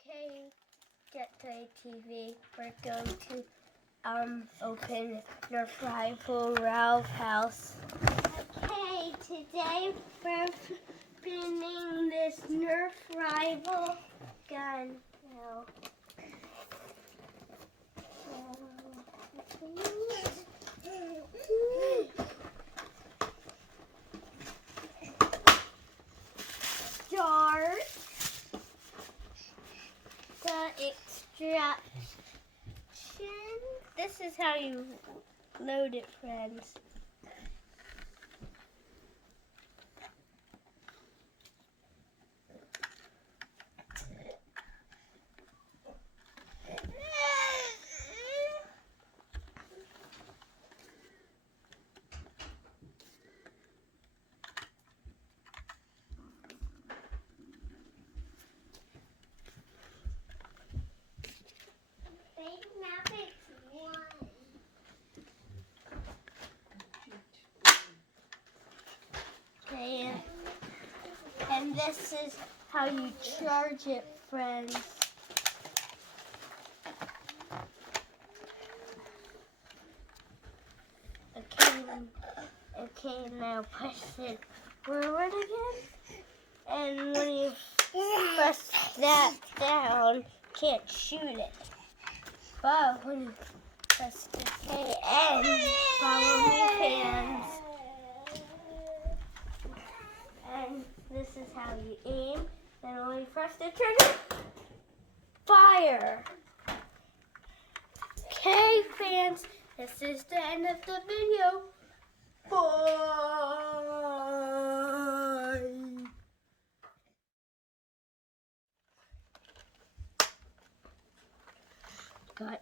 Okay, Jet TV. We're going to open NERF Rival Roundhouse. Okay, today we're opening this NERF Rival gun. Now. Start the extraction. This is how you load it, friends. Okay, and this is how you charge it, friends. Okay, now press it forward again. And when you press that down, you can't shoot it. But when you press the K and follow me, fans. And this is how you aim. And when you press the trigger, fire. Okay, fans, this is the end of the video. Bye. Got